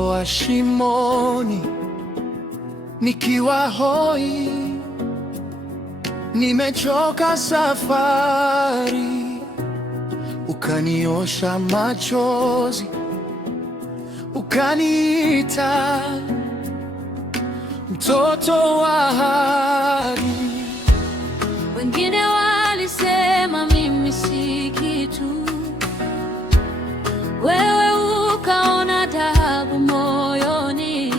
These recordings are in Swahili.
Umenitoa shimoni nikiwa hoi, nimechoka safari, ukaniosha machozi, ukaniita mtoto wa ahadi. Wengine walisema mimi si kitu, wewe ukaona dhahabu moyoni,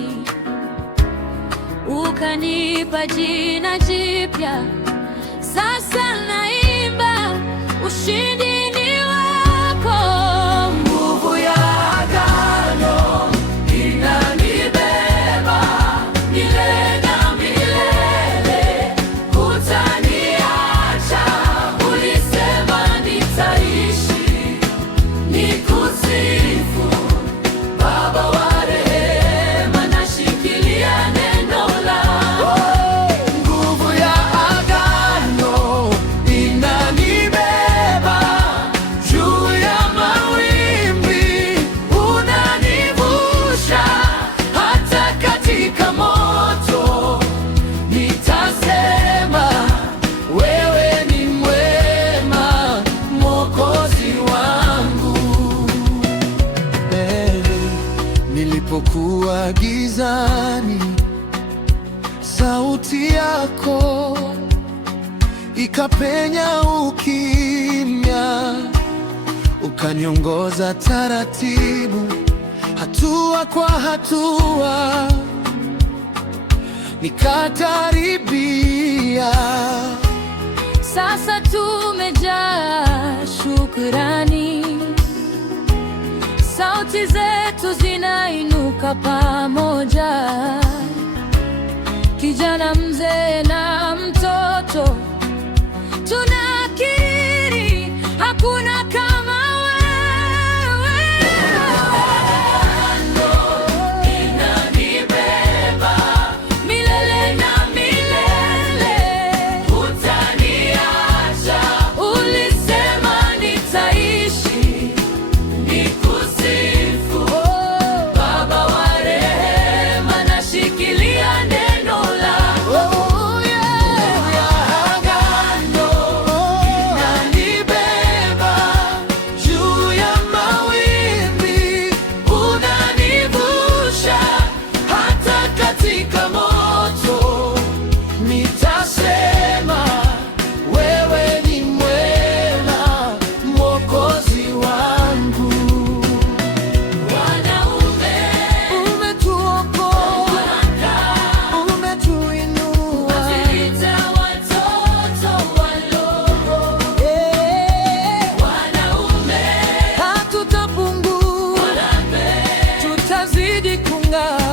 ukanipa jina jipya. Sasa naimba ushindi ni wako. Nguvu ya agano inanibeba milele na milele, hutaniacha. Ulisema nitaishi nikusifu, Baba wa rehema, nashikilia neno lako. Nguvu ya agano inanibeba juu ya mawimbi, unanivusha hata katika moto. Nitasema wewe ni mwema, Mwokozi wangu. Nilipokuwa gizani, sauti yako ikapenya ukimya, ukaniongoza taratibu, hatua kwa hatua, nikakaribia. Sasa tumejaa shukrani, sauti zetu zinainuka pamoja, kijana, mzee na mtoto, tunakiri hakuna kama wewe. Inanibeba milele na milele, hutaniacha. Ulisema nitaishi nikusifu, Baba wa rehema, nashikilia neno lako. Inanibeba juu ya mawimbi, unanivusha hata katika moto. Nitasema wewe ni mwema, Mwokozi wangu. Wanaume umetuokoa, umetuinua, waziita watoto wadogo. Wanaume hatutapungua, tutazidi kung'aa.